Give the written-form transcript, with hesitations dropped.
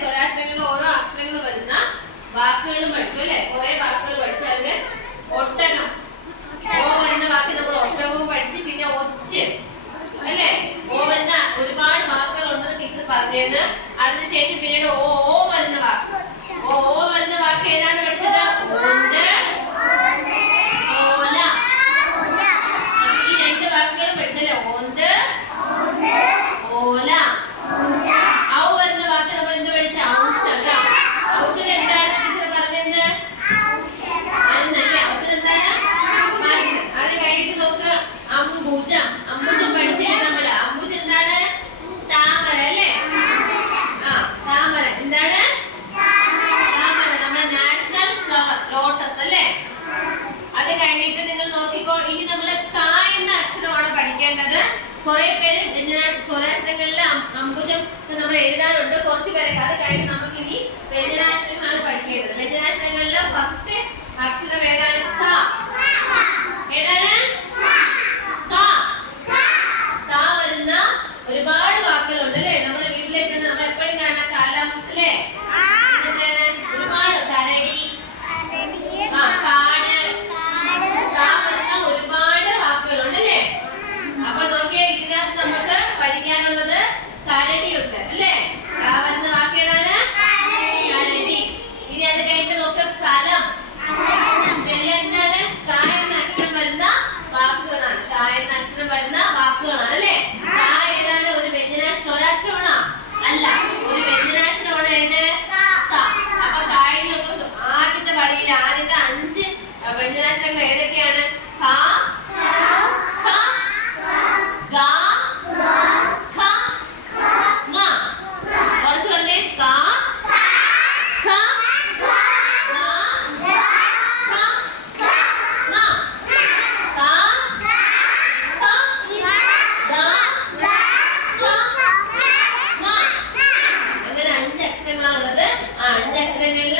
സ്വരാക്ഷരങ്ങളിൽ ഓരോ അക്ഷരങ്ങൾ വരുന്ന വാക്കുകളും പഠിച്ചു അല്ലേ? കുറെ വാക്കുകൾ പഠിച്ചു. അതില് ഒട്ടകം, ഓ വരുന്ന വാക്ക് നമ്മൾ ഒട്ടകവും പഠിച്ച്, പിന്നെ ഒച്ച് അല്ലേ? ഓ വരുന്ന ഒരുപാട് വാക്കുകൾ ഉണ്ടെന്ന് ടീച്ചർ പറഞ്ഞത്. അതിനുശേഷം പിന്നീട് ഓ വരുന്ന വാക്ക്, ഓ വരുന്ന വാക്ക് ഏതാണ് പഠിച്ചത്? ഓന്ത്, ഓല. ഈ രണ്ട് വാക്കുകൾ പഠിച്ചല്ലേ? ഓന്ത്, ഓല. ഔ വരുന്ന വാക്ക് നമ്മൾ എന്ത് പഠിച്ച? ഔഷധം. ഔഷധം എന്താണ് ടീച്ചർ പറഞ്ഞത്? ഔഷധം എന്താണ്? അത് കഴിഞ്ഞിട്ട് നോക്ക് അംബുജം. അംബുജം പഠിച്ചില്ല നമ്മള്. അംബുജം എന്താണ്? താമര അല്ലേ? താമര എന്താണ്? താമര നമ്മുടെ നാഷണൽ ഫ്ലവർ, ലോട്ടസ് അല്ലേ? അത് കഴിഞ്ഞിട്ട് നിങ്ങൾ നോക്കിക്കോ. ഇനി നമ്മള് ക എന്ന അക്ഷരമാണ് പഠിക്കേണ്ടത്. കുറെ പേര് സ്വരാക്ഷരങ്ങളിൽ അംബുജം നമ്മൾ എഴുതാറുണ്ട്, കുറച്ച് പേരൊക്കെ. അത് കഴിഞ്ഞ് നമുക്ക് ഇനി വ്യഞ്ജനാക്ഷരങ്ങളാണ് പഠിക്കേണ്ടത്. വ്യഞ്ജനാക്ഷരങ്ങളിലെ ഫസ്റ്റ് അക്ഷരം ഏതാണ്? ക. ഏതാണ്? ക വരുന്ന ഒരുപാട് വാക്കുകളുണ്ട് അല്ലേ? നമ്മുടെ വീട്ടിലേക്ക് നമ്മൾ എപ്പോഴും കാണാം കലം അല്ലേ? ഒരുപാട് കരടി, കാട്, വരുന്ന ഒരുപാട് വാക്കുകളുണ്ട് അല്ലേ? അപ്പൊ നോക്കിയാൽ ഇതിനകത്ത് നമുക്ക് പഠിക്കാനുള്ളത് കരടിയുണ്ട് അല്ലേ? വരുന്ന വാക്ക് ഏതാണ്? കരടി. ഇനി അത് കഴിഞ്ഞിട്ട് നോക്ക് കലം. എന്താണ്? ക എന്ന അക്ഷരം വരുന്ന വാക്കുകളാണ്. ക എന്ന അക്ഷരം വരുന്ന വാക്കുകളാണ് അല്ലേ? ക ഏതാണ്? ഒരു വ്യഞ്ജന സ്വരാക്ഷരമാണോ? അല്ല, ഒരു വ്യഞ്ജനാക്ഷരമാണ്. ഏത്? ക. അപ്പൊ കായിൽ നോക്ക്, ആദ്യത്തെ വരിയിൽ ആദ്യത്തെ 5 വ്യഞ്ജനാക്ഷരങ്ങൾ ഏതൊക്കെയാണ്? ക, ഖ, ഗ, ഘ, ങ. കുറച്ച് പറഞ്ഞേ. ക, ഖ, ഗ, ഘ, ങ. ക, ഖ, ഗ, ഘ, ങ. അങ്ങനെ 5 അക്ഷരങ്ങളാണുള്ളത്. ആ 5 അക്ഷരങ്ങളിൽ